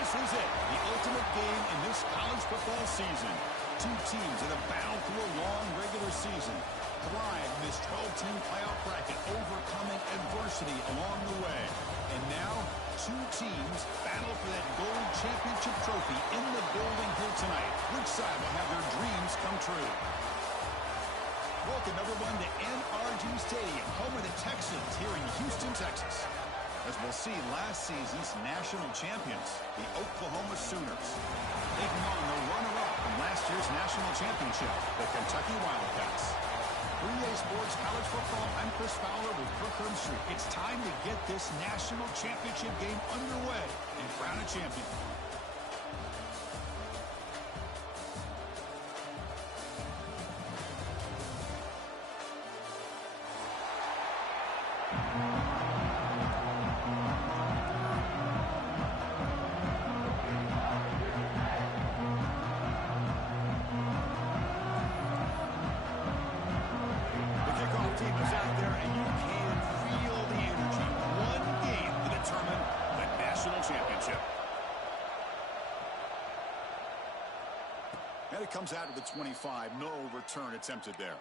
This is it, the ultimate game in this college football season. Two teams that have battled through a long regular season, thrived in this 12-team playoff bracket, overcoming adversity along the way. And now, two teams battle for that gold championship trophy in the building here tonight. Which side will have their dreams come true? Welcome, everyone, to NRG Stadium, home of the Texans here in Houston, Texas. As we'll see, last season's national champions, the Oklahoma Sooners, taking on the runner-up from last year's national championship, the Kentucky Wildcats. 3A Sports College Football, I'm Chris Fowler with Kirk Herbstreit. It's time to get this national championship game underway and crown a champion. And it comes out of the 25. No return attempted there.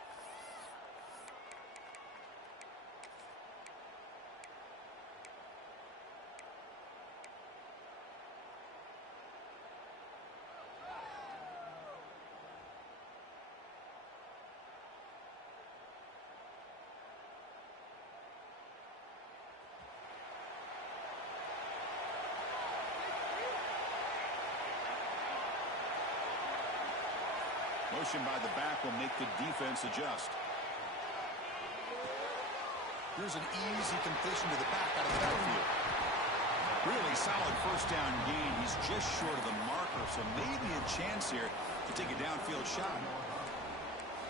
Motion by the back will make the defense adjust. Here's an easy completion to the back out of the backfield. Really solid first down gain. He's just short of the marker, so maybe a chance here to take a downfield shot.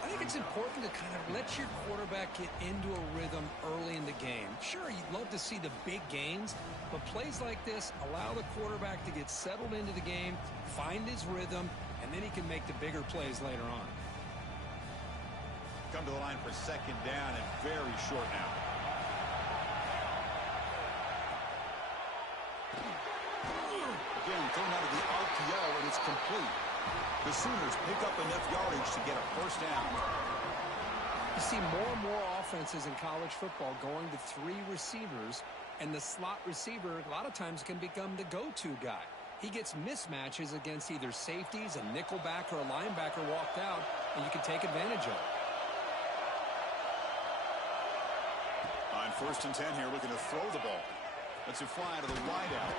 I think it's important to kind of let your quarterback get into a rhythm early in the game. Sure, you'd love to see the big gains, but plays like this allow the quarterback to get settled into the game, find his rhythm, and then he can make the bigger plays later on. Come to the line for second down and very short now. Again, thrown out of the RPO, and it's complete. The Sooners pick up enough yardage to get a first down. You see more and more offenses in college football going to three receivers, and the slot receiver a lot of times can become the go-to guy. He gets mismatches against either safeties, a nickelback, or a linebacker walked out, and you can take advantage of it. On 1st and 10 here, looking to throw the ball. Lets it fly to the wideout.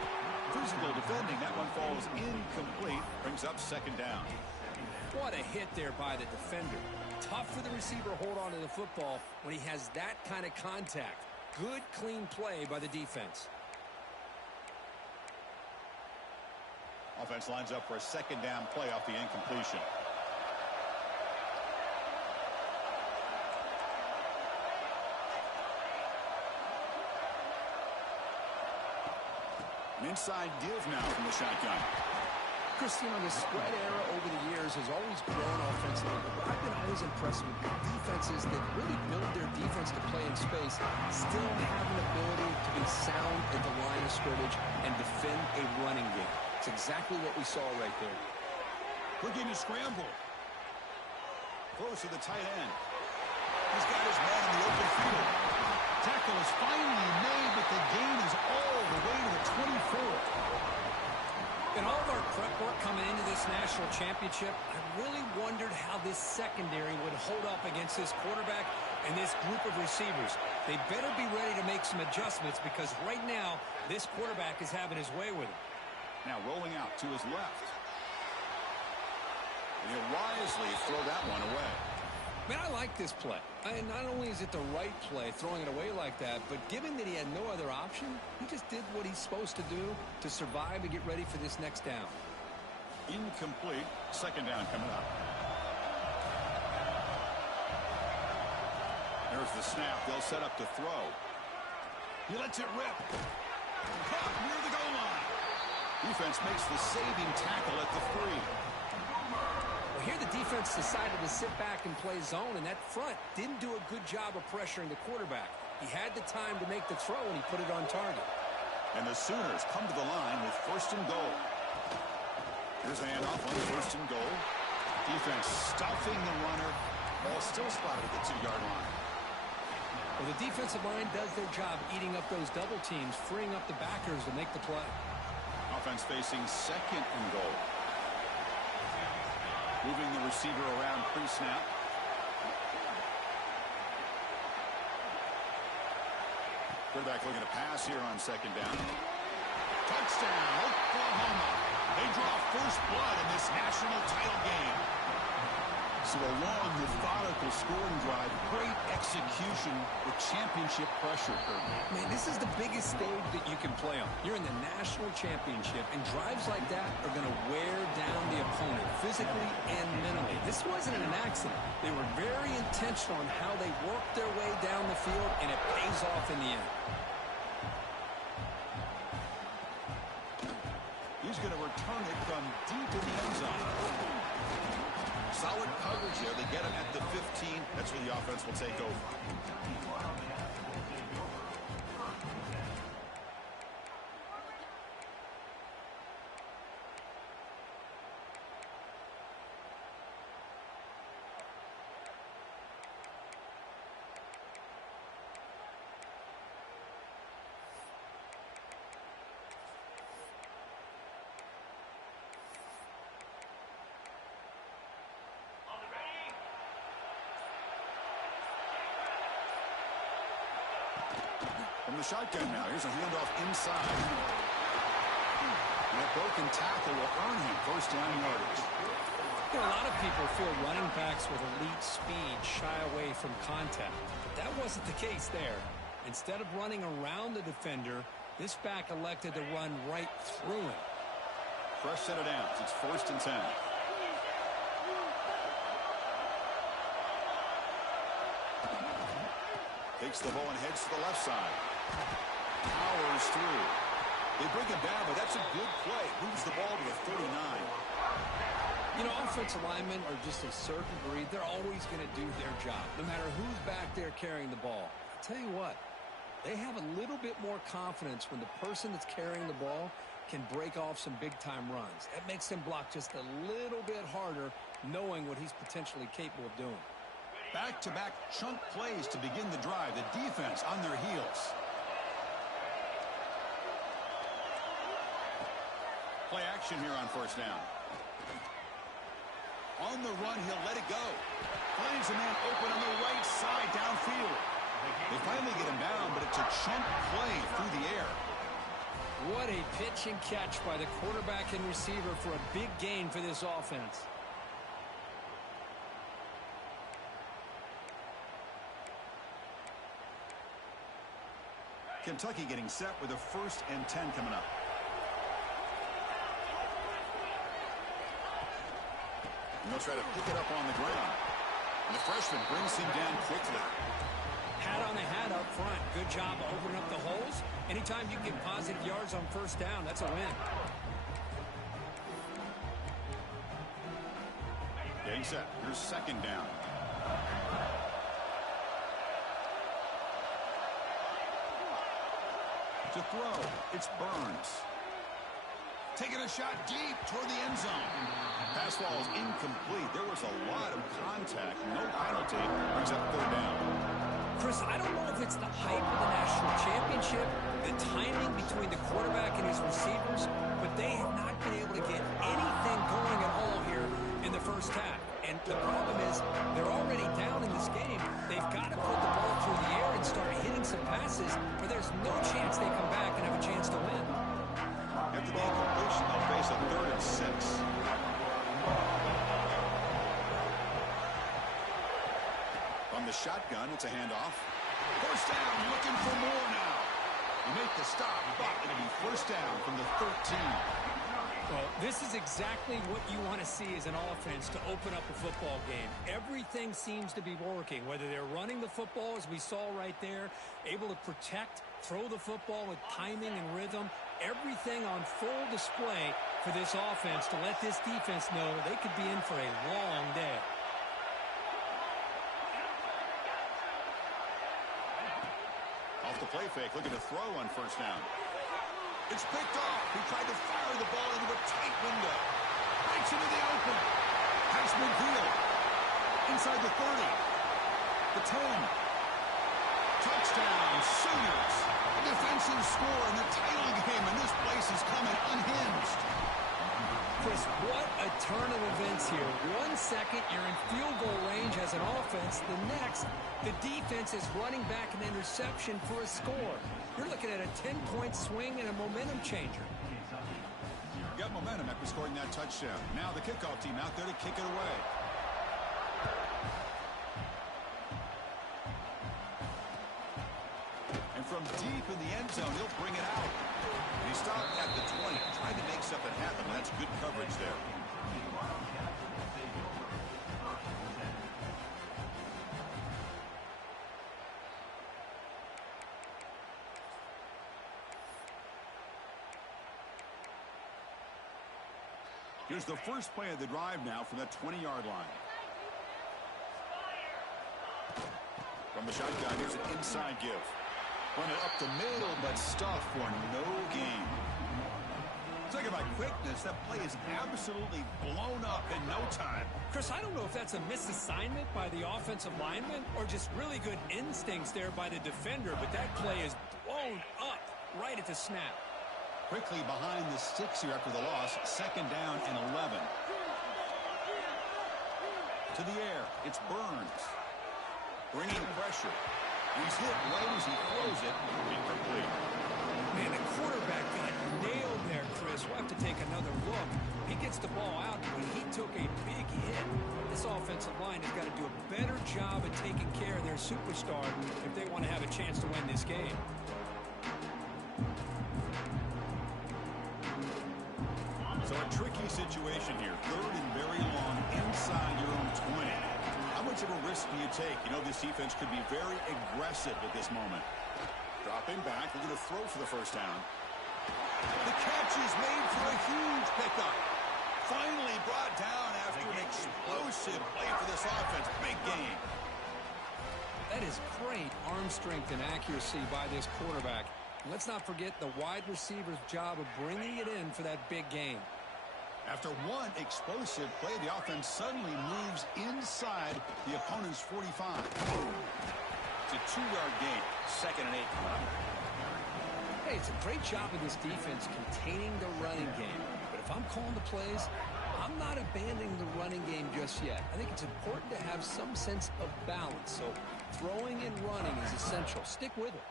Physical defending. That one falls incomplete. Brings up second down. What a hit there by the defender. Tough for the receiver to hold on to the football when he has that kind of contact. Good, clean play by the defense. Offense lines up for a second down play off the incompletion. An inside give now from the shotgun. Christian, the spread era over the years has always grown offensively, but I've been always impressed with defenses that really build their defense to play in space, still have an ability to be sound at the line of scrimmage and defend a running game. It's exactly what we saw right there. Looking to scramble. Close to the tight end. He's got his man in the open field. Tackle is finally made, but the gain is all the way to the 24. In all of our prep work coming into this national championship, I really wondered how this secondary would hold up against this quarterback and this group of receivers. They better be ready to make some adjustments because right now, this quarterback is having his way with him. Now rolling out to his left. And he'll wisely throw that one away. Man, I like this play. And not only is it the right play, throwing it away like that, but given that he had no other option, he just did what he's supposed to do to survive and get ready for this next down. Incomplete. Second down coming up. There's the snap. They'll set up to throw. He lets it rip. Caught near the goal line. Defense makes the saving tackle at the 3. Well, here the defense decided to sit back and play zone, and that front didn't do a good job of pressuring the quarterback. He had the time to make the throw, and he put it on target. And the Sooners come to the line with 1st and goal. Here's a handoff on first and goal. Defense stuffing the runner. Ball still spotted at the 2-yard line. Well, the defensive line does their job eating up those double teams, freeing up the backers to make the play. Offense facing second and goal. Moving the receiver around pre-snap. Quarterback looking to pass here on second down. Touchdown, Oklahoma. They draw first blood in this national title game. So a long, methodical scoring drive, great execution with championship pressure. Man, this is the biggest stage that you can play on. You're in the national championship, and drives like that are going to wear down the opponent physically and mentally. This wasn't an accident. They were very intentional on how they worked their way down the field, and it pays off in the end. He's going to return it from deep in the end zone. Solid coverage there. They get him at the 15. That's where the offense will take over. From the shotgun now, here's a handoff inside. And that broken tackle will earn him first down yardage. You know, a lot of people feel running backs with elite speed shy away from contact, but that wasn't the case there. Instead of running around the defender, this back elected to run right through him. Fresh set of downs. It's first and 10. Takes the ball and heads to the left side. Powers through. They bring him down, but that's a good play. Moves the ball to the 39. You know, offensive linemen are just a certain breed. They're always going to do their job, no matter who's back there carrying the ball. I'll tell you what, they have a little bit more confidence when the person that's carrying the ball can break off some big-time runs. That makes them block just a little bit harder, knowing what he's potentially capable of doing. Back-to-back chunk plays to begin the drive. The defense on their heels. Play action here on first down. On the run, he'll let it go. Finds a man open on the right side downfield. They finally get him down, but it's a chunk play through the air. What a pitch and catch by the quarterback and receiver for a big gain for this offense. Kentucky getting set with a first and 10 coming up. And they'll try to pick it up on the ground. And the freshman brings him down quickly. Hat on the hat up front. Good job opening up the holes. Anytime you get positive yards on first down, that's a win. Getting set. Here's second down. To throw, it's Burns. Taking a shot deep toward the end zone. Pass ball is incomplete. There was a lot of contact. No penalty. Brings up third down. Chris, I don't know if it's the hype of the national championship, the timing between the quarterback and his receivers, but they have not been able to get anything going at all here in the first half. And the problem is they're already down in this game. They've got to put the ball through the air and start hitting some passes, or there's no chance they come back and have a chance to win. After the incompletion, they'll face a 3rd and 6. From the shotgun, it's a handoff. First down, looking for more now. You make the stop, but it'll be first down from the 13. Well, this is exactly what you want to see as an offense to open up a football game. Everything seems to be working, whether they're running the football, as we saw right there, able to protect, throw the football with timing and rhythm, everything on full display for this offense to let this defense know they could be in for a long day. Off the play fake, looking to throw on first down. It's picked off. He tried to fire the ball into a tight window. inside the 30. The 10. Touchdown, Sooners. A defensive score in the title game, and this place is coming unhinged. Chris, what a turn of events here. 1 second, you're in field goal range as an offense. The next, the defense is running back an interception for a score. You're looking at a 10-point swing and a momentum changer. Got momentum after scoring that touchdown. Now the kickoff team out there to kick it away. And from deep in the end zone, he'll bring it out. And he stopped at the 20, trying to make something happen. That's good coverage there. Here's the first play of the drive now from that 20-yard line. From the shotgun, here's an inside give. Run it up the middle, but stuff for no gain. Talk about quickness. That play is absolutely blown up in no time. Chris, I don't know if that's a misassignment by the offensive lineman or just really good instincts there by the defender, but that play is blown up right at the snap. Quickly behind the sticks here after the loss. 2nd down and 11. To the air. It's Burns. Bringing pressure. He's hit right as he throws it. Incomplete. Man, the quarterback got nailed there, Chris. We'll have to take another look. He gets the ball out, but he took a big hit. This offensive line has got to do a better job of taking care of their superstar if they want to have a chance to win this game. So a tricky situation here. 3rd and very long inside your own 20. How much of a risk do you take? You know, this defense could be very aggressive at this moment. Dropping back, looking to throw for the first down. The catch is made for a huge pickup. Finally brought down after an explosive play for this offense. Big game. That is great arm strength and accuracy by this quarterback. Let's not forget the wide receiver's job of bringing it in for that big game. After one explosive play, the offense suddenly moves inside the opponent's 45. It's a 2-yard gain. 2nd and 8 coming up. Hey, it's a great job of this defense containing the running game. But if I'm calling the plays, I'm not abandoning the running game just yet. I think it's important to have some sense of balance. So throwing and running is essential. Stick with it.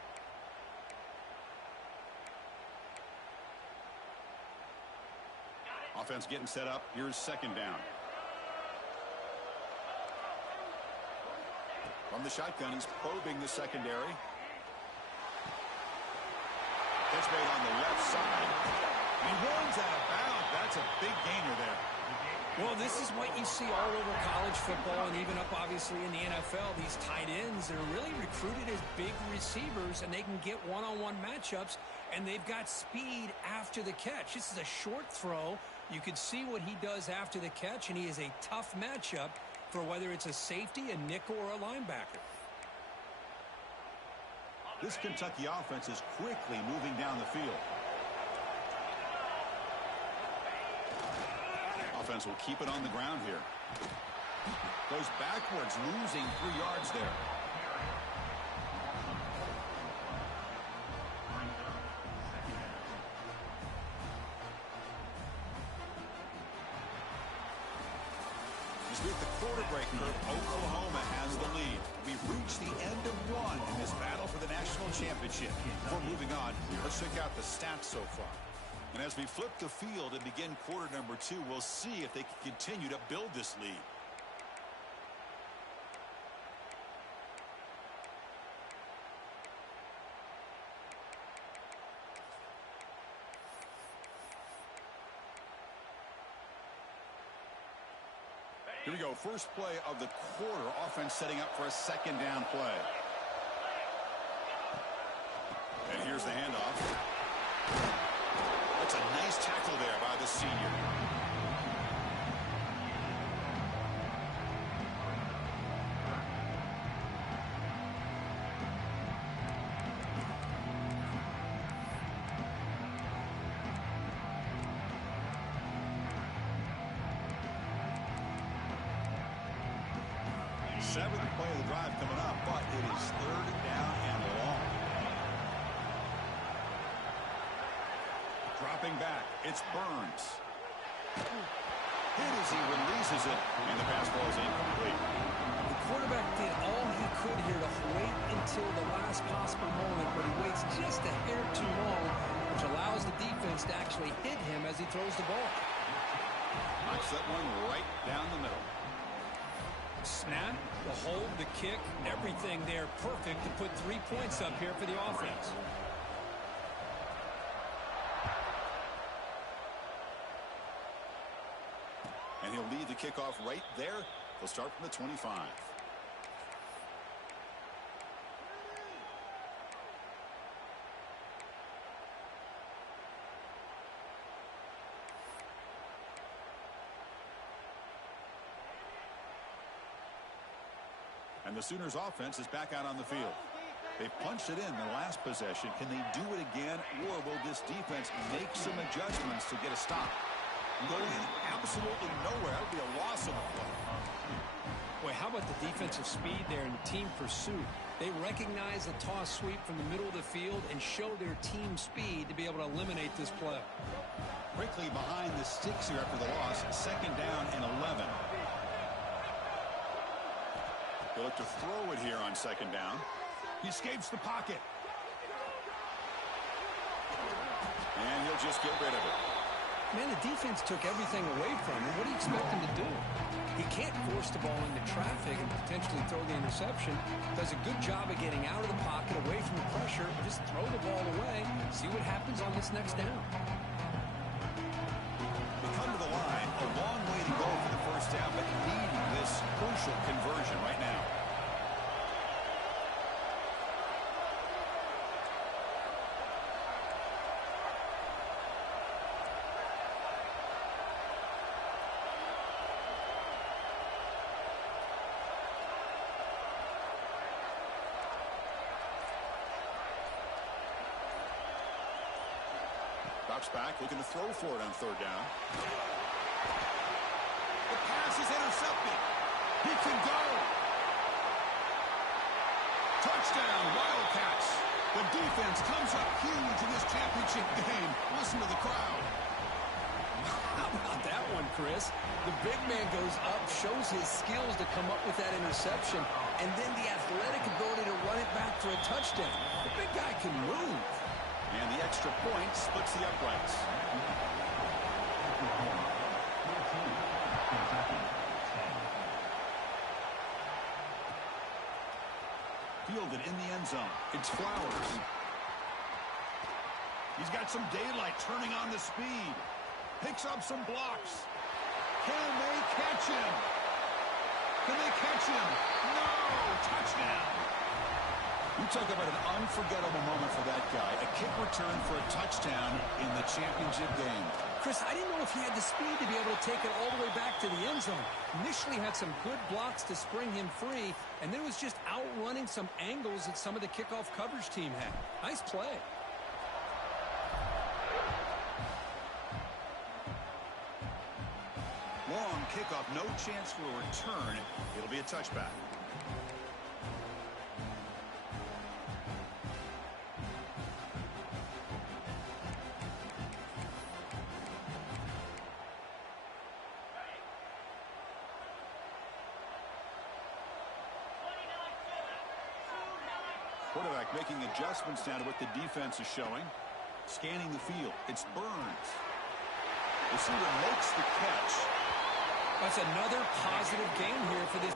Offense getting set up. Here's 2nd down. From the shotgun, he's probing the secondary. Pitch made on the left side. He runs out of bounds. That's a big gainer there. Well, this is what you see all over college football and even up, obviously, in the NFL. These tight ends, they're really recruited as big receivers, and they can get one-on-one matchups, and they've got speed after the catch. This is a short throw. You can see what he does after the catch, and he is a tough matchup for whether it's a safety, a nickel, or a linebacker. This Kentucky offense is quickly moving down the field. Offense will keep it on the ground here. Goes backwards, losing 3 yards there. As with the quarter breaker, Oklahoma has the lead. We've reached the end of one in this battle for the national championship. Before moving on, let's check out the stats so far. And as we flip the field and begin quarter number 2, we'll see if they can continue to build this lead. Here we go. First play of the quarter. Offense setting up for a 2nd down play. And here's the handoff. That's a nice tackle there by the senior. drive coming up, but it is 3rd down and long. Dropping back, it's Burns. Hit as he releases it, and the pass ball is incomplete. The quarterback did all he could here to wait until the last possible moment, but he waits just a hair too long, which allows the defense to actually hit him as he throws the ball. Knocks that one right down the middle. Snap, the hold, the kick, everything there perfect to put 3 points up here for the offense. And he'll lead the kickoff right there. He'll start from the 25. And the Sooners offense is back out on the field. They punched it in the last possession. Can they do it again, or will this defense make some adjustments to get a stop? Going absolutely nowhere. That would be a loss of a play. Boy, how about the defensive speed there in team pursuit? They recognize the toss sweep from the middle of the field and show their team speed to be able to eliminate this play. Quickly behind the sticks here after the loss. 2nd down and 11. They look to throw it here on 2nd down. He escapes the pocket. And he'll just get rid of it. Man, the defense took everything away from him. What do you expect him to do? He can't force the ball into traffic and potentially throw the interception. Does a good job of getting out of the pocket, away from the pressure. Just throw the ball away. See what happens on this next down. They come to the line. A long way to go for the 1st down, but needing this crucial conversion right now. Drops back, looking to throw for it on 3rd down. The pass is intercepted. He can go. Touchdown, Wildcats. The defense comes up huge in this championship game. Listen to the crowd. How about that one, Chris? The big man goes up, shows his skills to come up with that interception, and then the athletic ability to run it back for a touchdown. The big guy can move. And the extra point splits the uprights. Fielded in the end zone. It's Flowers. He's got some daylight, turning on the speed. Picks up some blocks. Can they catch him? Can they catch him? No! Touchdown! You talk about an unforgettable moment for that guy. A kick return for a touchdown in the championship game. Chris, I didn't know if he had the speed to be able to take it all the way back to the end zone. Initially had some good blocks to spring him free, and then was just outrunning some angles that some of the kickoff coverage team had. Nice play. Long kickoff, no chance for a return. It'll be a touchback. Quarterback making adjustments now to what the defense is showing. Scanning the field. It's Burns. Receiver makes the catch. That's another positive game here for this.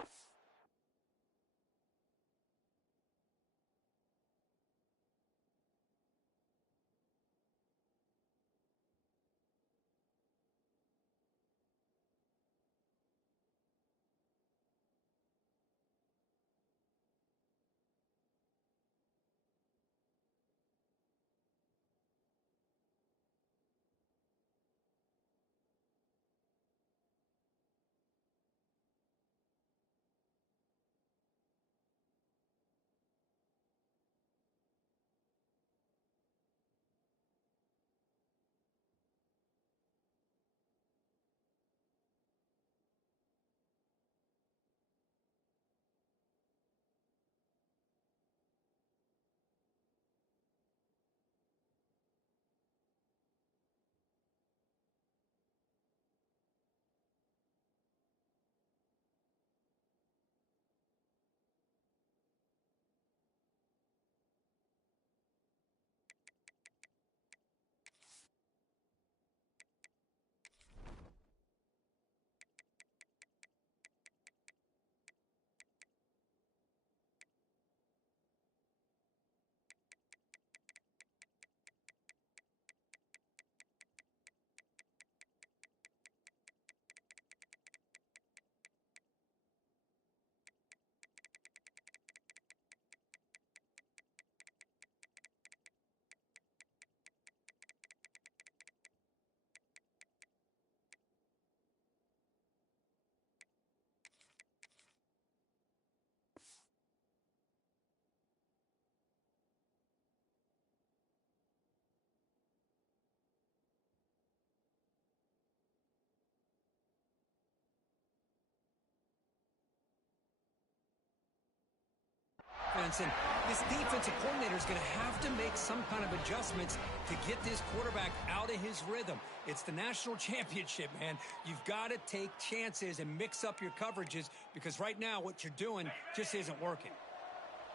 defense, and this defensive coordinator is going to have to make some kind of adjustments to get this quarterback out of his rhythm. It's the national championship, man. You've got to take chances and mix up your coverages because right now what you're doing just isn't working.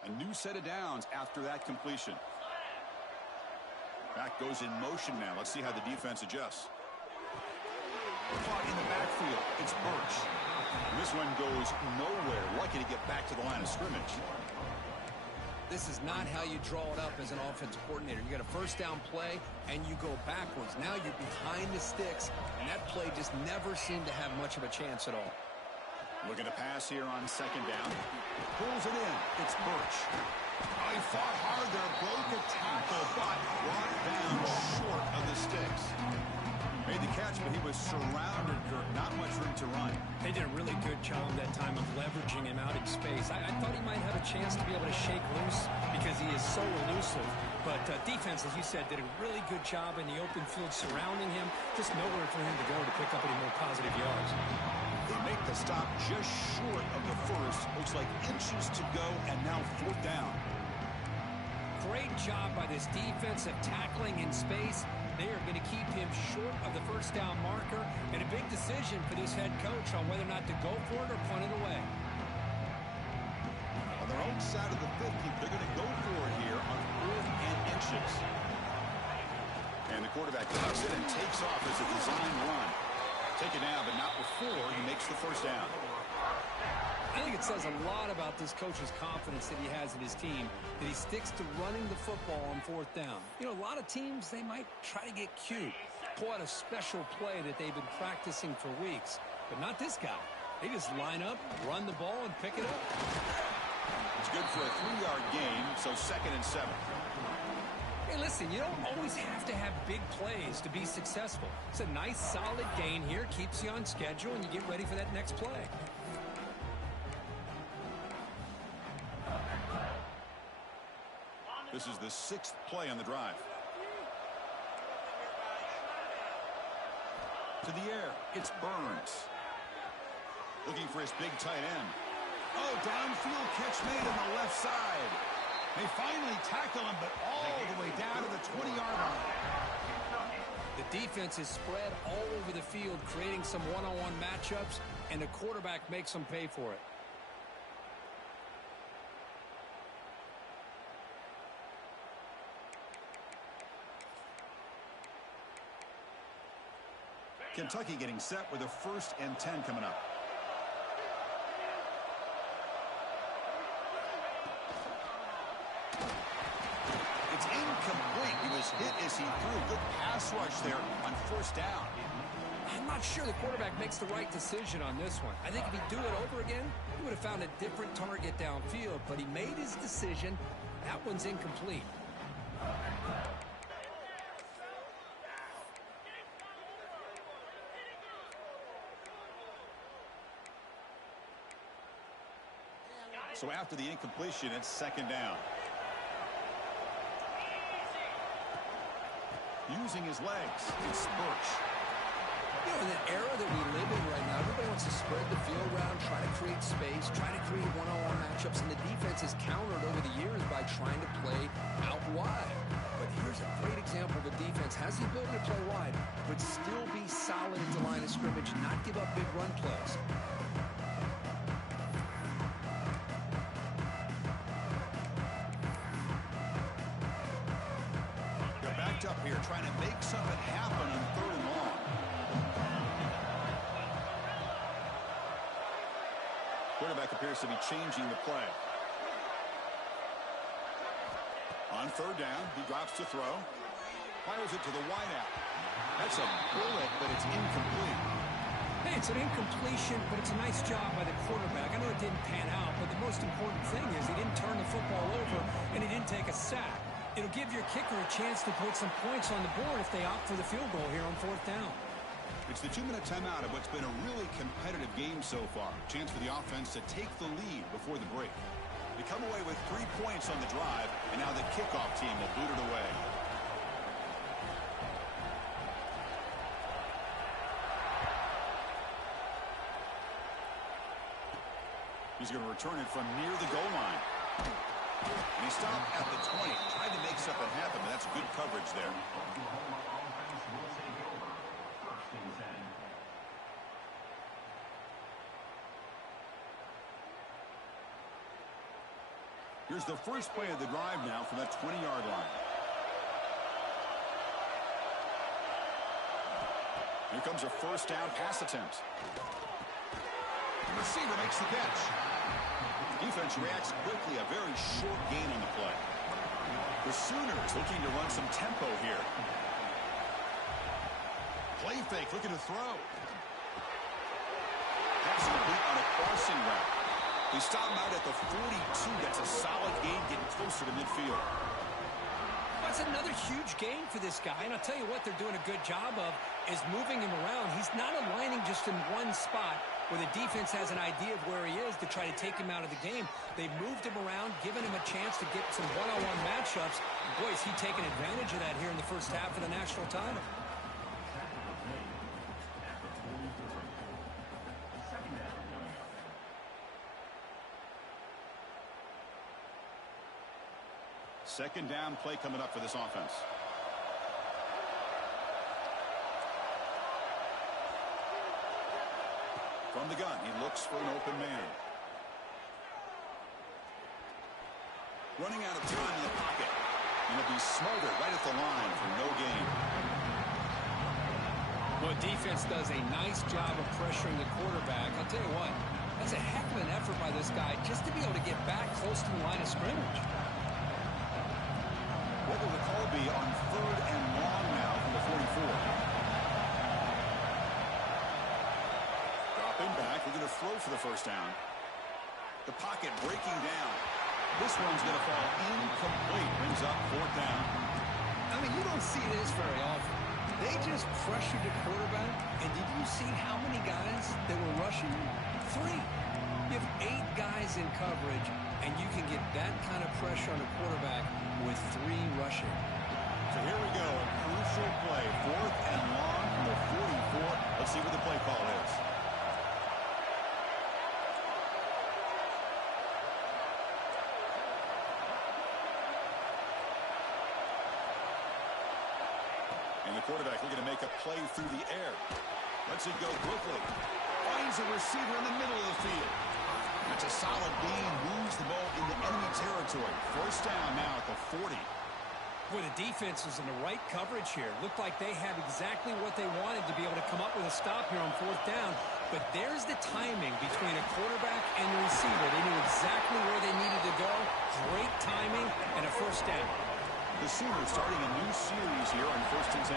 A new set of downs after that completion. Back goes in motion now. Let's see how the defense adjusts. Caught in the backfield. It's Birch. And this one goes nowhere. Lucky to get back to the line of scrimmage. This is not how you draw it up as an offensive coordinator. You got a first down play, and you go backwards. Now you're behind the sticks, and that play just never seemed to have much of a chance at all. Looking to pass here on second down. Pulls it in. It's Birch. Oh, he fought hard there. Broke a tackle, but brought down short of the sticks. Made the catch, but he was surrounded, Kirk. Not much room to run. They did a really good job that time of leveraging him out in space. I thought he might have a chance to be able to shake loose because he is so elusive. But defense, as you said, did a really good job in the open field surrounding him. Just nowhere for him to go to pick up any more positive yards. They make the stop just short of the first. Looks like inches to go, and now fourth down. Great job by this defense of tackling in space. They are going to keep him short of the first down marker, and a big decision for this head coach on whether or not to go for it or punt it away. On their own side of the 50, they're going to go for it here on 4th and inches. And the quarterback cuts it and takes off as a design run. Taken down, but not before he makes the first down. I think it says a lot about this coach's confidence that he has in his team, that he sticks to running the football on 4th down. You know, a lot of teams, they might try to get cute, pull out a special play that they've been practicing for weeks, but not this guy. They just line up, run the ball, and pick it up. It's good for a 3-yard gain, so 2nd and 7. Hey, listen, you don't always have to have big plays to be successful. It's a nice, solid gain here, keeps you on schedule, and you get ready for that next play. This is the 6th play on the drive. To the air, it's Burns. Looking for his big tight end. Oh, downfield catch made on the left side. They finally tackle him, but all the way down to the 20-yard line. The defense is spread all over the field, creating some one-on-one matchups, and the quarterback makes them pay for it. Kentucky getting set with a 1st and 10 coming up. It's incomplete. He was hit as he threw. Good pass rush there on 1st down. I'm not sure the quarterback makes the right decision on this one. I think if he'd do it over again, he would have found a different target downfield, but he made his decision. That one's incomplete. So after the incompletion, it's 2nd down. Using his legs, it's Birch. You know, in the era that we live in right now, everybody wants to spread the field around, try to create space, try to create one-on-one matchups, and the defense has countered over the years by trying to play out wide. But here's a great example of a defense has the ability to play wide, but still be solid at the line of scrimmage, not give up big run plays. Up here trying to make something happen on 3rd and long. Quarterback appears to be changing the play. On 3rd down, he drops to throw. Fires it to the wideout. That's a bullet, but it's incomplete. Hey, it's an incompletion, but it's a nice job by the quarterback. I know it didn't pan out, but the most important thing is he didn't turn the football over and he didn't take a sack. It'll give your kicker a chance to put some points on the board if they opt for the field goal here on 4th down. It's the 2-minute timeout of what's been a really competitive game so far. Chance for the offense to take the lead before the break. They come away with 3 points on the drive, and now the kickoff team will boot it away. He's going to return it from near the goal line. And he stopped at the 20. Tried to make something happen, but that's good coverage there. Here's the first play of the drive now from that 20-yard line. Here comes a first down pass attempt. The receiver makes the catch. Defense reacts quickly. A very short gain on the play. The Sooners looking to run some tempo here. Play fake, looking to throw. Pass complete on a crossing route. He stopped him out at the 42. That's a solid gain, getting closer to midfield. That's another huge gain for this guy, and I'll tell you what they're doing a good job of is moving him around. He's not aligning just in one spot where the defense has an idea of where he is to try to take him out of the game. They've moved him around, given him a chance to get some one-on-one matchups. Boy, is he taking advantage of that here in the first half of the national title. Second down play coming up for this offense. From the gun, he looks for an open man. Running out of time in the pocket. And it'll be smothered right at the line for no gain. Well, defense does a nice job of pressuring the quarterback. I'll tell you what, that's a heck of an effort by this guy just to be able to get back close to the line of scrimmage. What will the call be on third and long now from the 44? Dropping back, we're going to throw for the first down. The pocket breaking down. This one's going to fall incomplete. Brings up fourth down. I mean, you don't see this very often. They just pressured the quarterback, and did you see how many guys that were rushing? 3. You have 8 guys in coverage, and you can get that kind of pressure on the quarterback with 3 rushing. So here we go, a crucial play. Fourth and long from the 44. Let's see what the play call is. And the quarterback looking to make a play through the air. Lets it go quickly. Finds a receiver in the middle of the field. That's a solid gain. Moves the ball into enemy territory. First down now at the 40. Boy, the defense is in the right coverage here. Looked like they had exactly what they wanted to be able to come up with a stop here on fourth down. But there's the timing between a quarterback and the receiver. They knew exactly where they needed to go. Great timing and a first down. The Sooners starting a new series here on 1st and 10.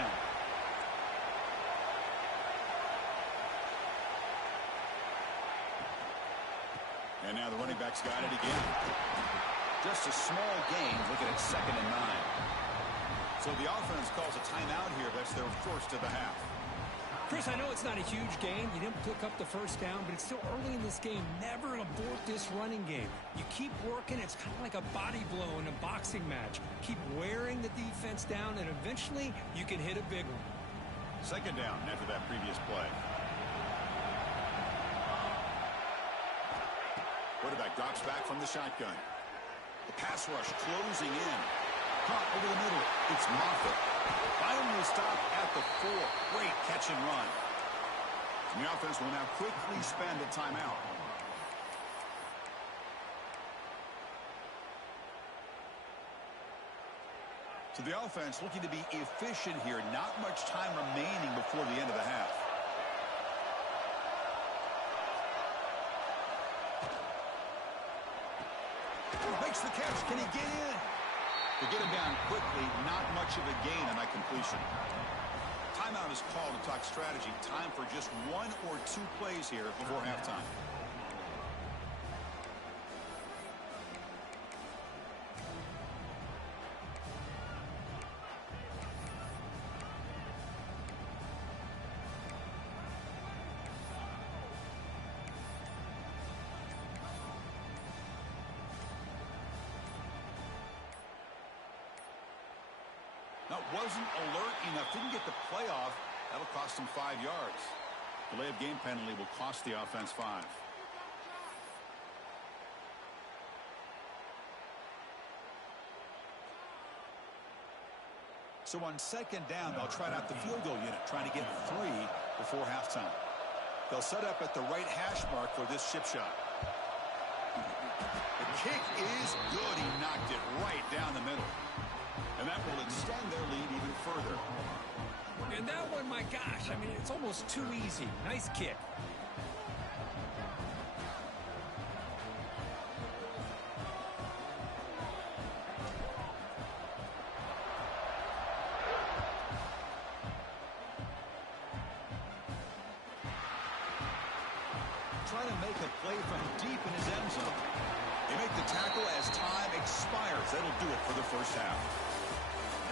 And now the running back's got it again. Just a small gain, looking at 2nd and 9. So the offense calls a timeout here. That's their first of the half. Chris, I know it's not a huge gain. You didn't pick up the first down, but it's still early in this game. Never abort this running game. You keep working. It's kind of like a body blow in a boxing match. Keep wearing the defense down, and eventually you can hit a big one. Second down after that previous play. Quarterback drops back from the shotgun. The pass rush closing in. Caught over the middle. It's Moffett. Finally stopped at the 4. Great catch and run. And the offense will now quickly spend a timeout. So the offense looking to be efficient here. Not much time remaining before the end of the half. Makes the catch. Can he get in? To get him down quickly, not much of a gain on that completion. Timeout is called to talk strategy. Time for just 1 or 2 plays here before halftime. Now, wasn't alert enough. Didn't get the play off. That'll cost him 5 yards. Delay of game penalty will cost the offense 5. So on second down, they'll try out the field goal unit, trying to get 3 before halftime. They'll set up at the right hash mark for this chip shot. The kick is good. He knocked it right down the middle. And that will extend their lead even further. And that one, my gosh, I mean, it's almost too easy. Nice kick. Trying to make a play from deep in his end zone. They make the tackle as time expires. That'll do it for the first half.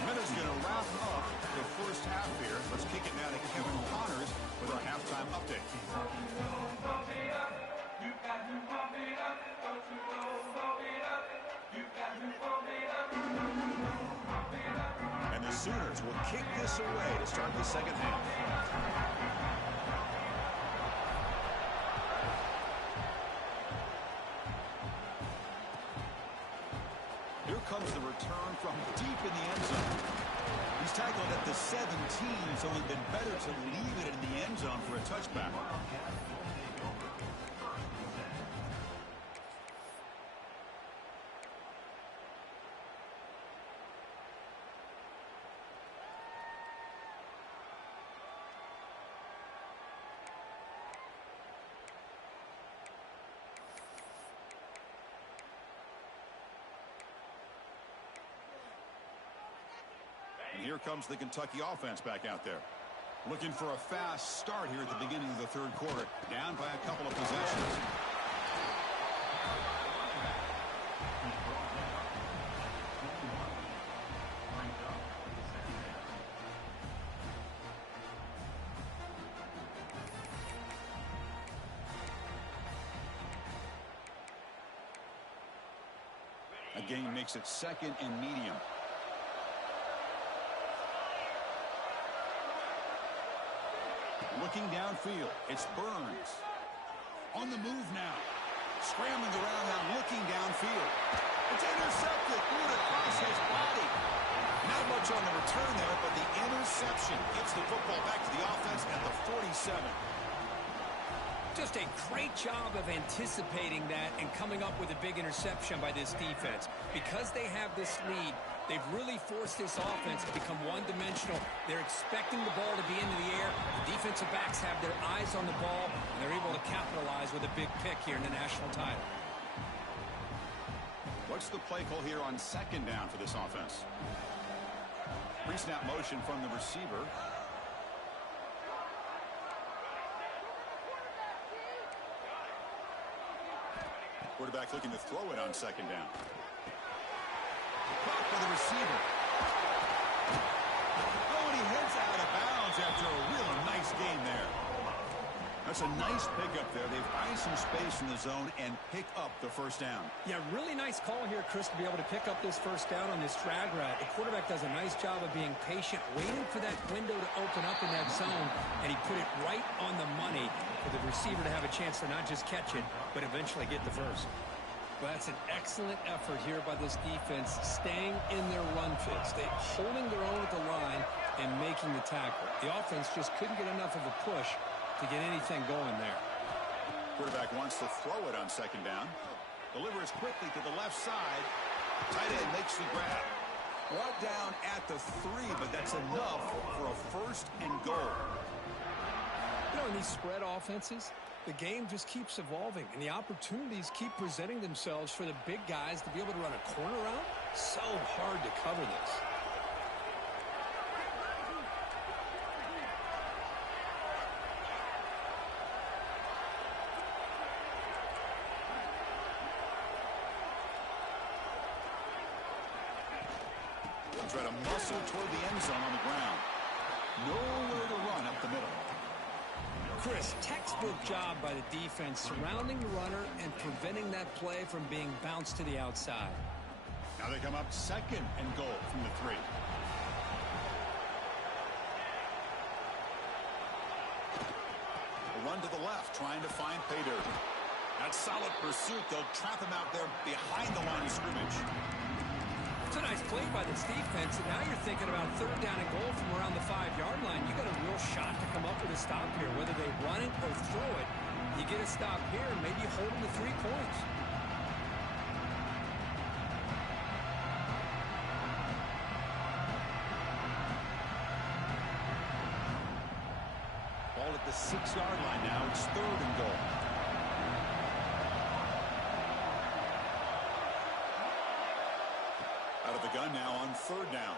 The minute's going to wrap up the first half here. Let's kick it now to Kevin Connors with our halftime update. And the Sooners will kick this away to start the second half. Here comes the return from deep in the end zone. He's tackled at the 17, so it would have been better to leave it in the end zone for a touchback. And here comes the Kentucky offense back out there. Looking for a fast start here at the beginning of the third quarter. Down by a couple of possessions. A gain makes it second and medium. Looking downfield, it's Burns. On the move now. Scrambling around now, looking downfield. It's intercepted, threw it across his body. Not much on the return there, but the interception gets the football back to the offense at the 47. Just a great job of anticipating that and coming up with a big interception by this defense. Because they have this lead, they've really forced this offense to become one-dimensional. They're expecting the ball to be into the air. The defensive backs have their eyes on the ball, and they're able to capitalize with a big pick here in the national title. What's the play call here on second down for this offense? Pre-snap motion from the receiver. Quarterback looking to throw it on second down. Caught by the receiver. Oh, and he heads out of bounds after a real nice game there. That's a nice pickup there. They find some space in the zone and pick up the first down. Yeah, really nice call here, Chris, to be able to pick up this first down on this drag route. The quarterback does a nice job of being patient, waiting for that window to open up in that zone, and he put it right on the money for the receiver to have a chance to not just catch it, but eventually get the first. Well, that's an excellent effort here by this defense, staying in their run fix. They're holding their own at the line and making the tackle. The offense just couldn't get enough of a push to get anything going there. Quarterback wants to throw it on second down. Delivers quickly to the left side. Tight end makes the grab. Brought down at the 3, but that's enough for a first and goal. You know, in these spread offenses, the game just keeps evolving, and the opportunities keep presenting themselves for the big guys to be able to run a corner route. So hard to cover this. Try to muscle toward the end zone on the ground. Nowhere to run up the middle. Chris, textbook job by the defense surrounding the runner and preventing that play from being bounced to the outside. Now they come up second and goal from the 3. A run to the left, trying to find pay dirt. That solid pursuit, they'll trap him out there behind the line of scrimmage. It's a nice play by this defense, and now you're thinking about third down and goal from around the 5-yard line. You got a real shot to come up with a stop here. Whether they run it or throw it, you get a stop here and maybe hold them to 3 points. Ball at the 6-yard line now. It's third and goal. Out of the gun now on third down.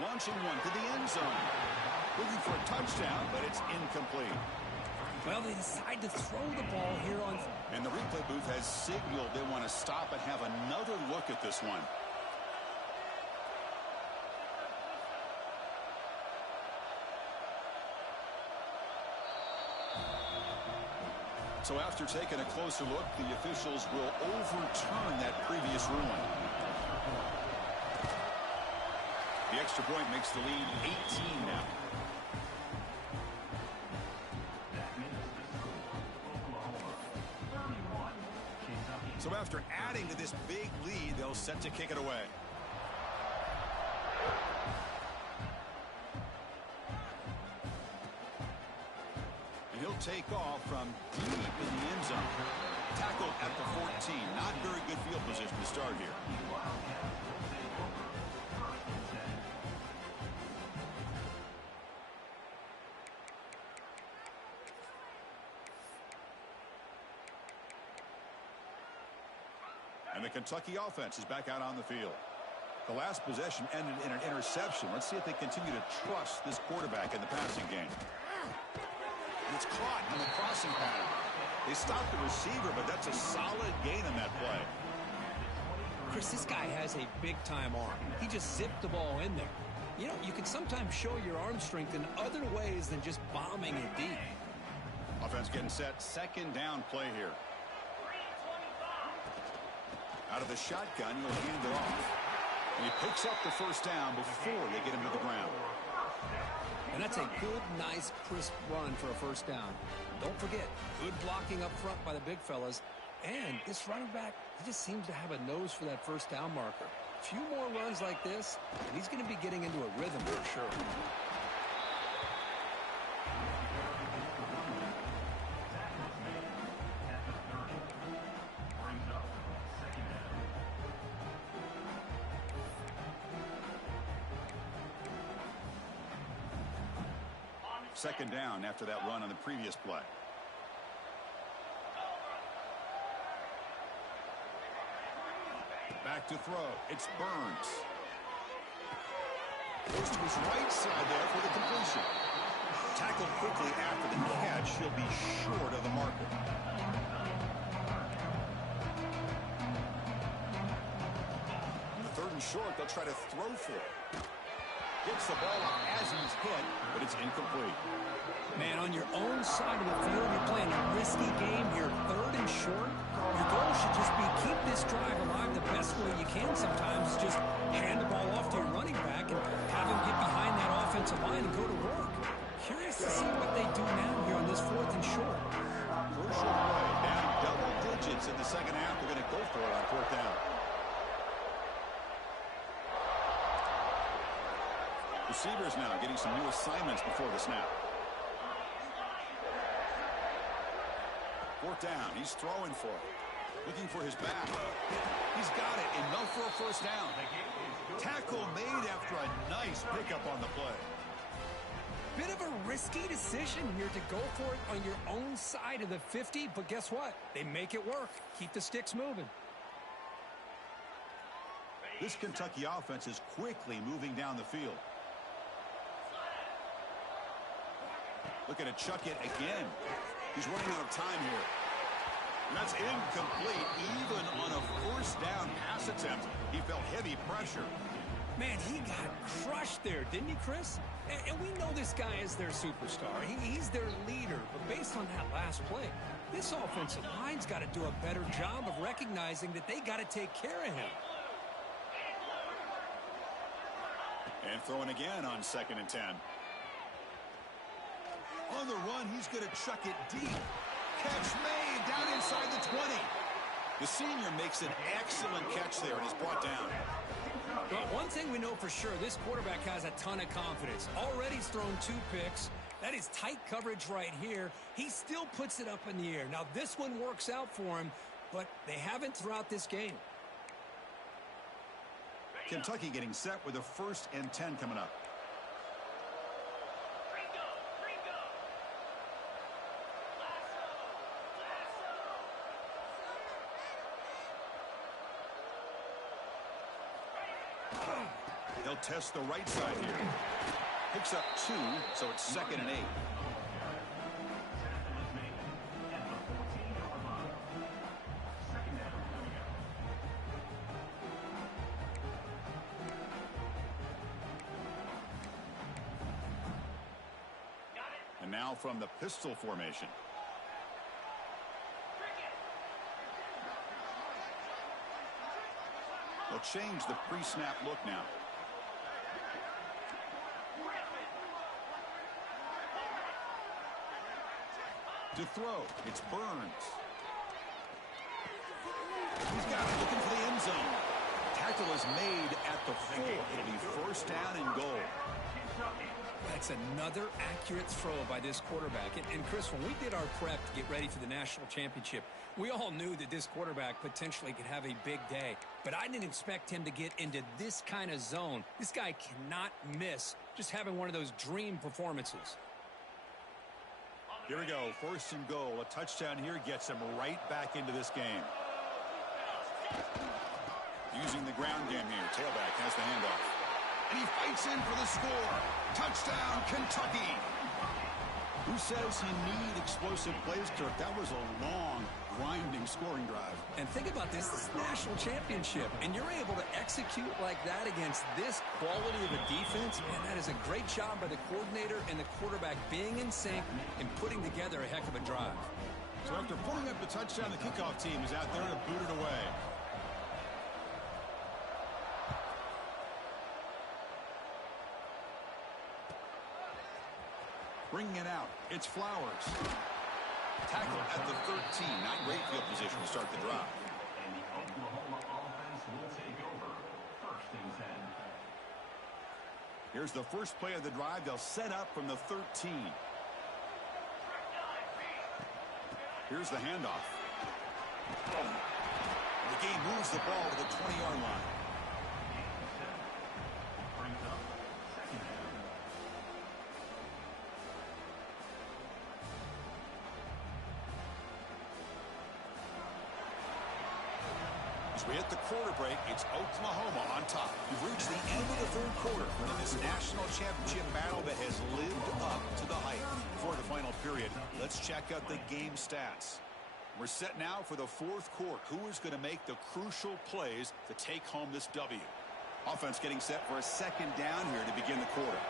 Launching one to the end zone. Looking for a touchdown, but it's incomplete. Well, they decide to throw the ball here on... And the replay booth has signaled they want to stop and have another look at this one. So after taking a closer look, the officials will overturn that previous ruling. The extra point makes the lead 18 now. So after adding to this big lead, they'll set to kick it away. And he'll take off from deep in the end zone. Tackled at the 14. Not very good field position to start here. And the Kentucky offense is back out on the field. The last possession ended in an interception. Let's see if they continue to trust this quarterback in the passing game. And it's caught on the crossing pattern. They stopped the receiver, but that's a solid gain on that play. Chris, this guy has a big-time arm. He just zipped the ball in there. You know, you can sometimes show your arm strength in other ways than just bombing it deep. Offense getting set. Second down play here. Out of the shotgun, he'll hand it off. And he picks up the first down before they get him to the ground. And that's a good, nice, crisp run for a first down. Don't forget, good blocking up front by the big fellas. And this running back, he just seems to have a nose for that first down marker. A few more runs like this, and he's going to be getting into a rhythm for sure. Second down after that run on the previous play. Back to throw. It's Burns. Goes to his right side there for the completion. Tackled quickly after the catch. He'll be short of the marker. On the third and short, they'll try to throw for it. Gets the ball up as he's hit, but it's incomplete. Man, on your own side of the field, you're playing a risky game here, third and short. Your goal should just be keep this drive alive the best way you can sometimes. Just hand the ball off to your running back and have him get behind that offensive line and go to work. Curious to see what they do now here on this fourth and short. Crucial play, down double digits in the second half. They're going to go for it on fourth down. Receivers now getting some new assignments before the snap. Fourth down. He's throwing for it. Looking for his back. He's got it. Enough for a first down. Tackle made after a nice pickup on the play. Bit of a risky decision here to go for it on your own side of the 50, but guess what? They make it work. Keep the sticks moving. This Kentucky offense is quickly moving down the field. Looking to chuck it again. He's running out of time here. And that's incomplete. Even on a first down pass attempt, he felt heavy pressure. Man, he got crushed there, didn't he, Chris? And we know this guy is their superstar. He's their leader. But based on that last play, this offensive line's got to do a better job of recognizing that they got to take care of him. And throwing again on 2nd and 10. On the run, he's going to chuck it deep. Catch made down inside the 20. The senior makes an excellent catch there and is brought down. Well, one thing we know for sure, this quarterback has a ton of confidence. Already he's thrown 2 picks. That is tight coverage right here. He still puts it up in the air. Now, this one works out for him, but they haven't throughout this game. Kentucky getting set with a 1st and 10 coming up. They'll test the right side here. Picks up 2, so it's 2nd and 8. And now from the pistol formation. They'll change the pre-snap look now. To throw, it's Burns. He's got it, looking for the end zone. Tackle is made at the 4. It'll be 1st down and goal. That's another accurate throw by this quarterback. And Chris, when we did our prep to get ready for the national championship, we all knew that this quarterback potentially could have a big day. But I didn't expect him to get into this kind of zone. This guy cannot miss just having one of those dream performances. Here we go, 1st and goal. A touchdown here gets him right back into this game. Using the ground game here. Tailback has the handoff. And he fights in for the score. Touchdown, Kentucky. Who says you need explosive plays, Kirk? That was a long, grinding scoring drive. And think about this. This is a national championship, and you're able to execute like that against this quality of a defense. Man, that is a great job by the coordinator and the quarterback being in sync and putting together a heck of a drive. So after pulling up the touchdown, the kickoff team is out there to boot it away. Bringing it out, it's Flowers. Tackle at the 13. Not great field position to start the drive. And the Oklahoma offense will take over 1st and 10. Here's the first play of the drive. They'll set up from the 13. Here's the handoff. The game moves the ball to the 20-yard line. Brings up 2nd down. As we hit the quarter break, it's Oklahoma on top. We've reached the end of the 3rd quarter in this national championship battle that has lived up to the hype. Before the final period, let's check out the game stats. We're set now for the 4th quarter. Who is going to make the crucial plays to take home this W? Offense getting set for a 2nd down here to begin the quarter.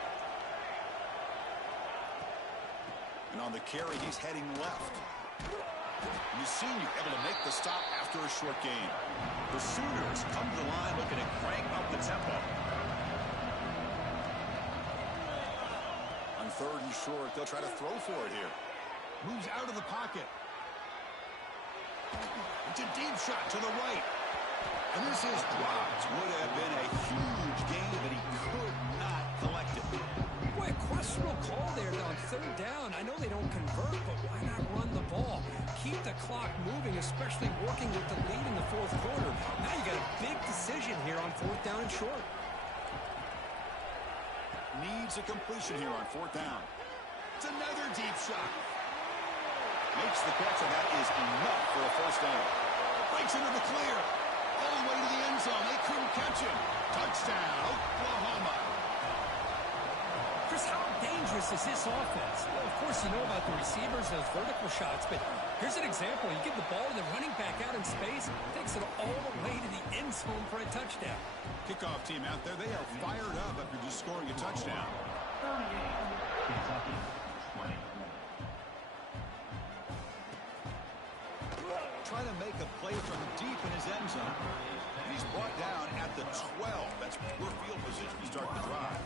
And on the carry, he's heading left. Natttyyyyy able to make the stop after a short gain. The Sooners come to the line looking to crank up the tempo. On 3rd and short, they'll try to throw for it here. Moves out of the pocket. It's a deep shot to the right. And this is dropped. Would have been a huge gain, but he could not collect it. Boy, a questionable call there on 3rd down. I know they don't convert, but why not run the ball? Keep the clock moving, especially working with the lead in the 4th quarter. Now you got a big decision here on 4th down and short. Needs a completion here on 4th down. It's another deep shot. Makes the catch, and that is enough for a 1st down. Breaks into the clear. All the way to the end zone. They couldn't catch him. Touchdown, Oklahoma. Chris, how dangerous is this offense? Well, of course, you know about the receivers, those vertical shots, but here's an example. You give the ball to the running back out in space, takes it all the way to the end zone for a touchdown. Kickoff team out there, they are fired up after just scoring a touchdown. 38, Kentucky 20. Trying to make a play from deep in his end zone. He's brought down at the 12. That's poor field position to start the drive.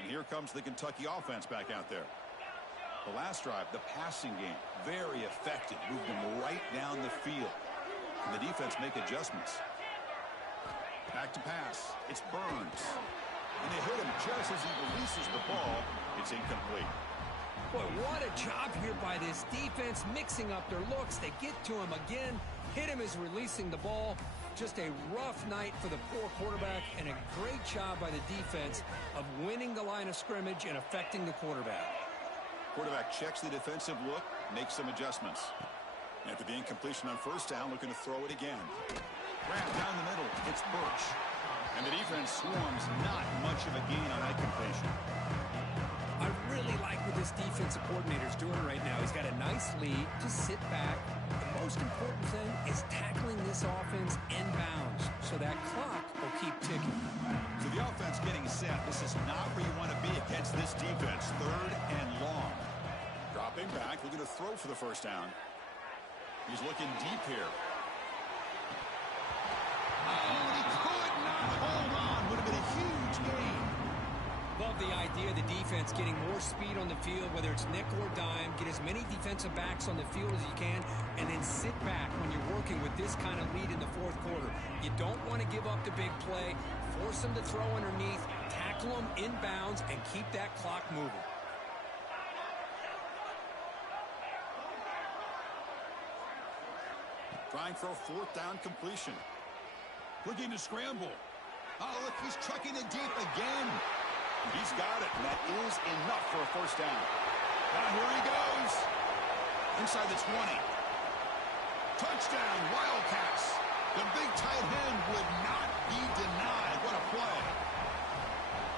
And here comes the Kentucky offense back out there. The last drive, the passing game, very effective. Moved them right down the field. And the defense make adjustments. Back to pass. It's Burns. And they hit him just as he releases the ball. It's incomplete. Boy, what a job here by this defense, mixing up their looks. They get to him again, hit him as releasing the ball. Just a rough night for the poor quarterback, and a great job by the defense of winning the line of scrimmage and affecting the quarterback. Quarterback checks the defensive look, makes some adjustments. After the incompletion on first down, looking to throw it again. Wrapped down the middle, it's Birch. And the defense swarms, not much of a gain on that completion. I really like what this defensive coordinator is doing right now. He's got a nice lead to sit back. The most important thing is tackling this offense inbounds so that clock will keep ticking. So the offense getting set. This is not where you want to be against this defense. Third and long. Dropping back, looking to throw for the first down. He's looking deep here. Oh, he could not hold on. Would have been a huge gain. Love the idea of the defense getting more speed on the field, whether it's nickel or dime. Get as many defensive backs on the field as you can, and then sit back when you're working with this kind of lead in the fourth quarter. You don't want to give up the big play. Force them to throw underneath, tackle them inbounds, and keep that clock moving. Trying for a fourth down completion. Looking to scramble. Oh, look, he's trucking it deep again. He's got it, and that is enough for a first down. Now here he goes. Inside the 20. Touchdown, Wildcats. The big tight end would not be denied. What a play.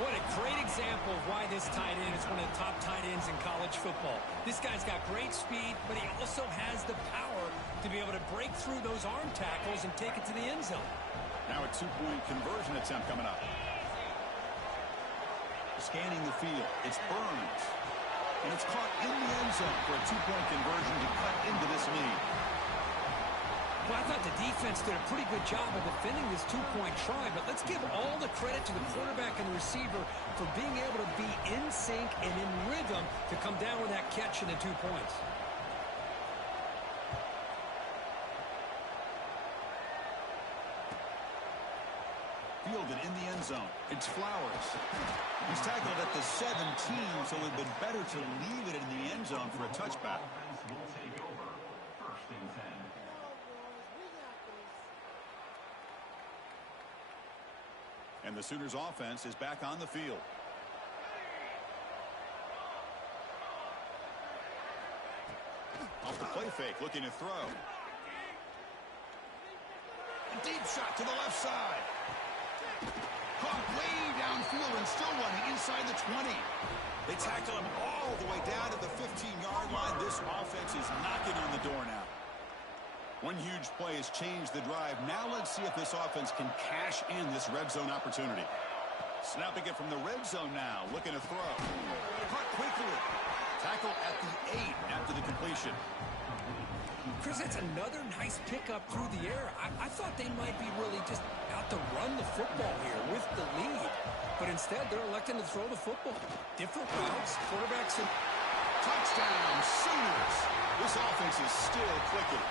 What a great example of why this tight end is one of the top tight ends in college football. This guy's got great speed, but he also has the power to be able to break through those arm tackles and take it to the end zone. Now a two-point conversion attempt coming up. Scanning the field, it's Burns. And it's caught in the end zone for a two-point conversion to cut into this lead. Well, I thought the defense did a pretty good job of defending this two-point try, but let's give all the credit to the quarterback and the receiver for being able to be in sync and in rhythm to come down with that catch and the 2 points. Fielded in the end zone. It's Flowers. He's tackled at the 17, so it would have been better to leave it in the end zone for a touchback. And the Sooners offense is back on the field. Off the play fake, looking to throw. A deep shot to the left side. Caught way downfield and still running inside the 20. They tackle him all the way down to the 15-yard line. This offense is knocking on the door now. One huge play has changed the drive. Now let's see if this offense can cash in this red zone opportunity. Snapping it from the red zone now, looking to throw. Caught quickly. Tackle at the 8 after the completion. Chris, that's another nice pickup through the air. I thought they might be really just out to run the football here with the lead. But instead, they're electing to throw the football. Different routes, quarterbacks, and touchdown, Sooners. This offense is still clicking.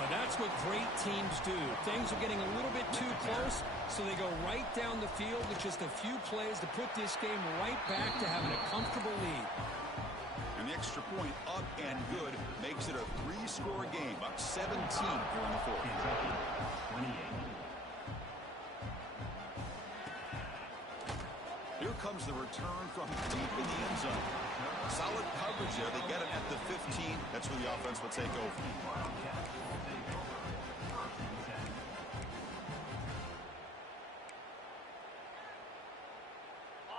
But that's what great teams do. Things are getting a little bit too close, so they go right down the field with just a few plays to put this game right back to having a comfortable lead. And the extra point up and good makes it a 3-score game, up 17 here in the fourth. Here comes the return from deep in the end zone. Solid coverage there. They get it at the 15. That's where the offense will take over.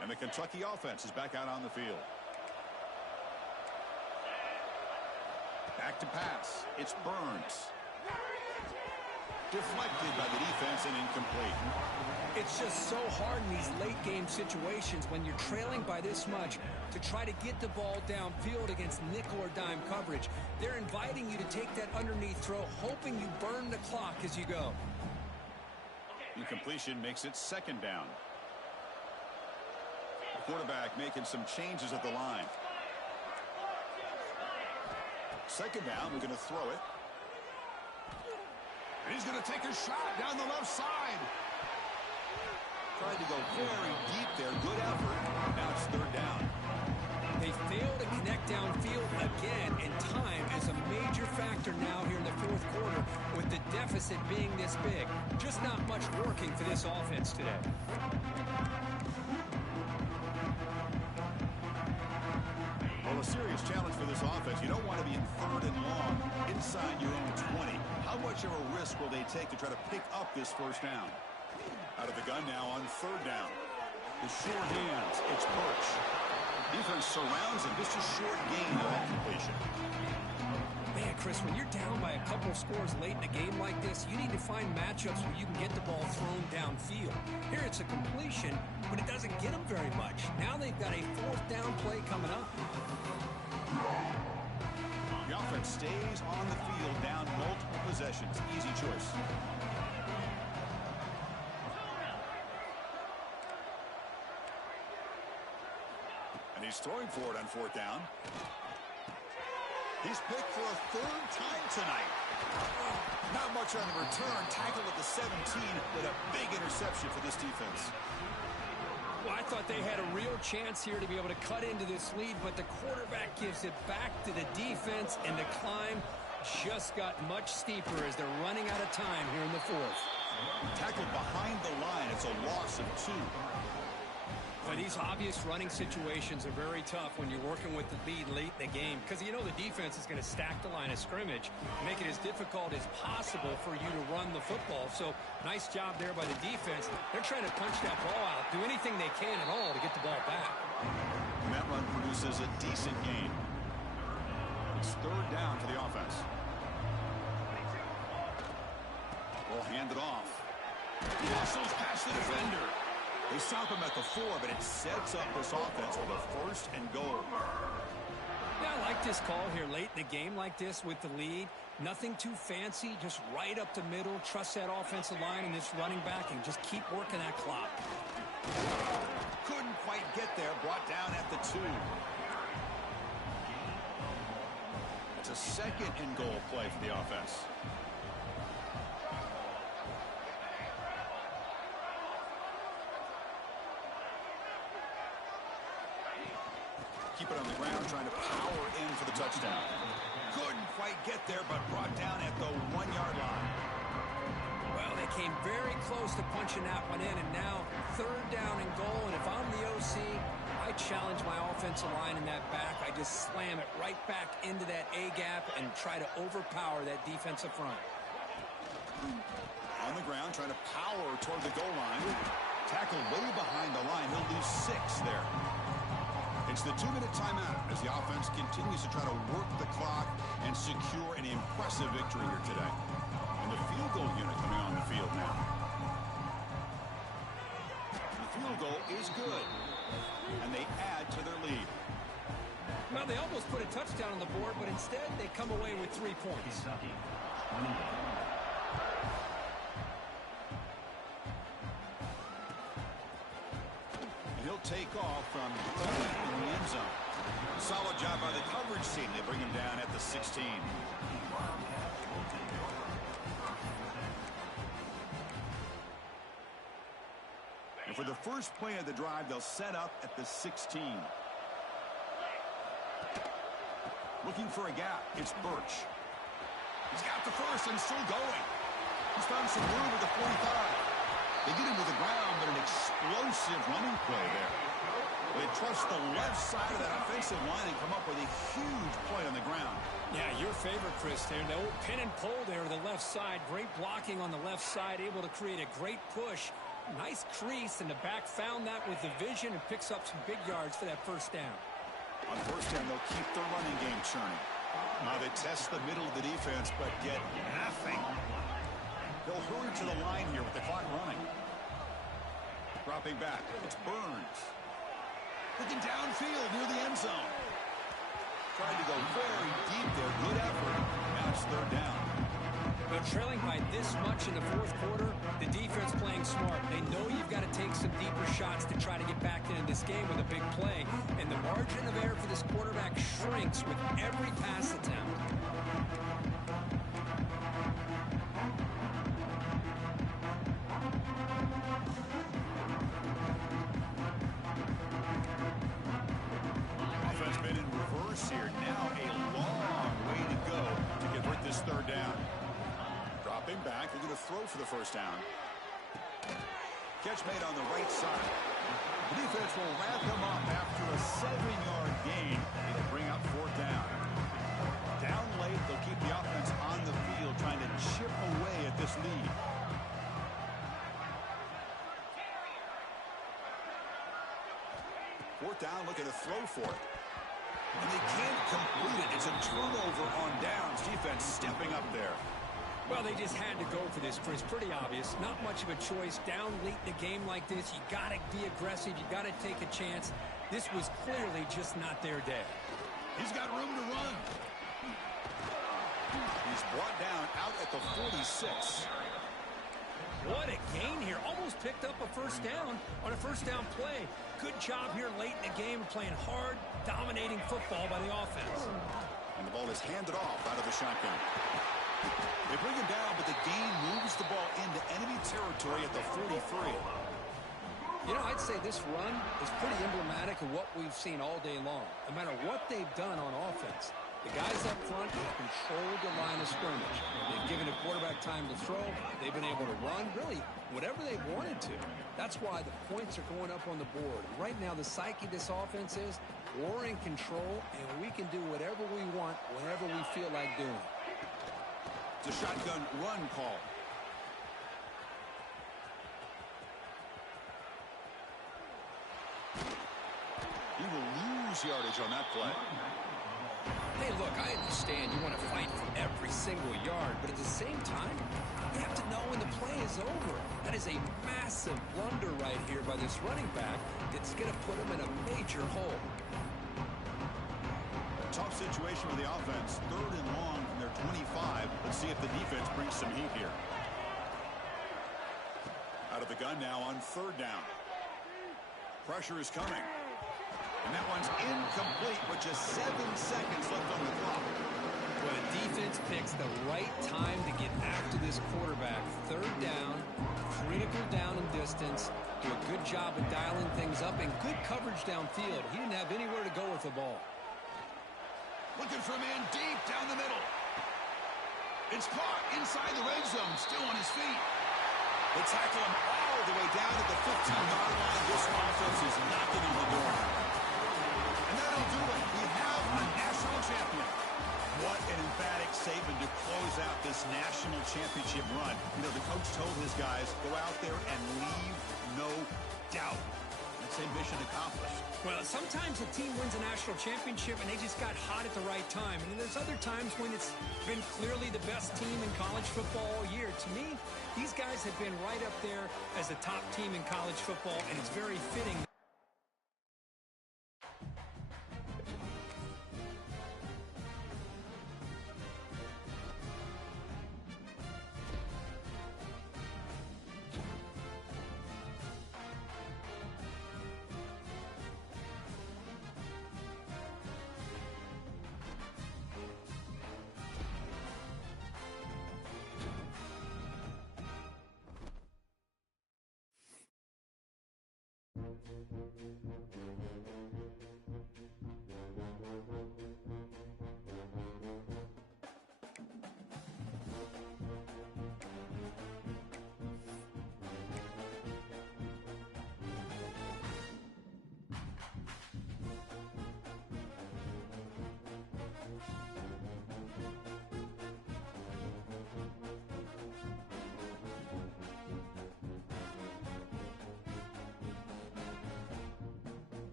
And the Kentucky offense is back out on the field. Back to pass. It's Burns. Deflected by the defense and incomplete. It's just so hard in these late game situations when you're trailing by this much to try to get the ball downfield against nickel or dime coverage. They're inviting you to take that underneath throw, hoping you burn the clock as you go. Incompletion makes it second down. The quarterback making some changes at the line. Second down, we're going to throw it. And he's going to take a shot down the left side. Tried to go very deep there. Good effort. Now it's third down. They fail to connect downfield again, and time is a major factor now here in the fourth quarter with the deficit being this big. Just not much working for this offense today. Well, a serious challenge for this offense. You don't want to be in third and long inside your own 20. How much of a risk will they take to try to pick up this first down? Out of the gun now on third down. The short hands. It's Birch. Defense surrounds him. Just a short gain of that completion. Man, Chris, when you're down by a couple scores late in a game like this, you need to find matchups where you can get the ball thrown downfield. Here it's a completion, but it doesn't get them very much. Now they've got a fourth down play coming up. The offense stays on the field down multiple possessions. Easy choice. And he's throwing for it on fourth down. He's picked for a third time tonight. Not much on the return. Tackled at the 17, but a big interception for this defense. Well, I thought they had a real chance here to be able to cut into this lead, but the quarterback gives it back to the defense, and the climb just got much steeper as they're running out of time here in the fourth. Tackled behind the line. It's a loss of 2. But these obvious running situations are very tough when you're working with the lead late in the game, because you know the defense is going to stack the line of scrimmage, make it as difficult as possible for you to run the football. So nice job there by the defense. They're trying to punch that ball out, do anything they can at all to get the ball back. And that run produces a decent gain. It's third down for the offense. Ball handed off. Muscles past the defender. They stop him at the 4, but it sets up this offense with a first and goal. Yeah, I like this call here late in the game like this with the lead. Nothing too fancy, just right up the middle. Trust that offensive line and this running back and just keep working that clock. Couldn't quite get there, brought down at the 2. It's a second and goal play for the offense. Keep it on the ground, trying to power in for the touchdown. Couldn't quite get there, but brought down at the 1-yard line. Well, they came very close to punching that one in, and now third down and goal. And if I'm the OC, I challenge my offensive line in that back. I just slam it right back into that A-gap and try to overpower that defensive front. On the ground, trying to power toward the goal line. Tackled way behind the line. He'll lose 6 there. It's the 2-minute timeout as the offense continues to try to work the clock and secure an impressive victory here today. And the field goal unit coming on the field now. The field goal is good, and they add to their lead. Well, they almost put a touchdown on the board, but instead they come away with 3 points. Kentucky, 20. He'll take off from in the end zone. Solid job by the coverage team. They bring him down at the 16. And for the first play of the drive, they'll set up at the 16. Looking for a gap. It's Birch. He's got the first and still going. He's found some room at the 45. They get him to the ground, but an explosive running play there. They trust the left side of that offensive line and come up with a huge play on the ground. Yeah, your favorite, Chris, there. The old pin and pull there to the left side. Great blocking on the left side, able to create a great push. Nice crease, and the back found that with the vision and picks up some big yards for that first down. On first down, they'll keep their running game churning. Now they test the middle of the defense, but get nothing. They'll hurry to the line here with the clock running. Dropping back. It's Burns. Looking downfield near the end zone. Trying to go very deep there. Good effort. Now it's third down. But trailing by this much in the fourth quarter, the defense playing smart. They know you've got to take some deeper shots to try to get back into this game with a big play. And the margin of error for this quarterback shrinks with every pass attempt. pass here. Now a long way to go to convert this third down. Dropping back. They're going to throw for the first down. Catch made on the right side. The defense will wrap him up after a 7-yard gain. It'll bring up fourth down. Down late, they'll keep the offense on the field trying to chip away at this lead. Fourth down, looking to throw for it. And they can't complete it. It's a turnover on downs. Defense stepping up there. Well, they just had to go for this, Chris. Pretty obvious. Not much of a choice. Down late in a game like this, you got to be aggressive. You got to take a chance. This was clearly just not their day. He's got room to run. He's brought down out at the 46. What a gain here. Almost picked up a first down on a first down play. Good job here late in the game, playing hard, dominating football by the offense. And the ball is handed off out of the shotgun. They bring him down, but the gain moves the ball into enemy territory at the 43. You know, I'd say this run is pretty emblematic of what we've seen all day long. No matter what they've done on offense, the guys up front have controlled the line of scrimmage. They've given the quarterback time to throw. They've been able to run, really, whatever they wanted to. That's why the points are going up on the board. Right now, the psyche of this offense is we're in control, and we can do whatever we want whenever we feel like doing. It's a shotgun run call. He will lose yardage on that play. Hey, look, I understand you want to fight for every single yard, but at the same time, you have to know when the play is over. That is a massive blunder right here by this running back. It's going to put him in a major hole. Tough situation with the offense. 3rd and long from their 25. Let's see if the defense brings some heat here. Out of the gun now on 3rd down. Pressure is coming. And that one's incomplete with just 7 seconds left on the clock. Well, the defense picks the right time to get after this quarterback. 3rd down, critical down in distance. Do a good job of dialing things up and good coverage downfield. He didn't have anywhere to go with the ball. Looking for a man deep down the middle. It's caught inside the red zone, still on his feet. They tackle him all the way down to the 15-yard line. This offense is knocking on the door. And that'll do it. We have a national champion. What an emphatic statement to close out this national championship run. You know, the coach told his guys, go out there and leave no doubt. That's a mission accomplished. Well, sometimes a team wins a national championship and they just got hot at the right time. And there's other times when it's been clearly the best team in college football all year. To me, these guys have been right up there as the top team in college football, and it's very fitting.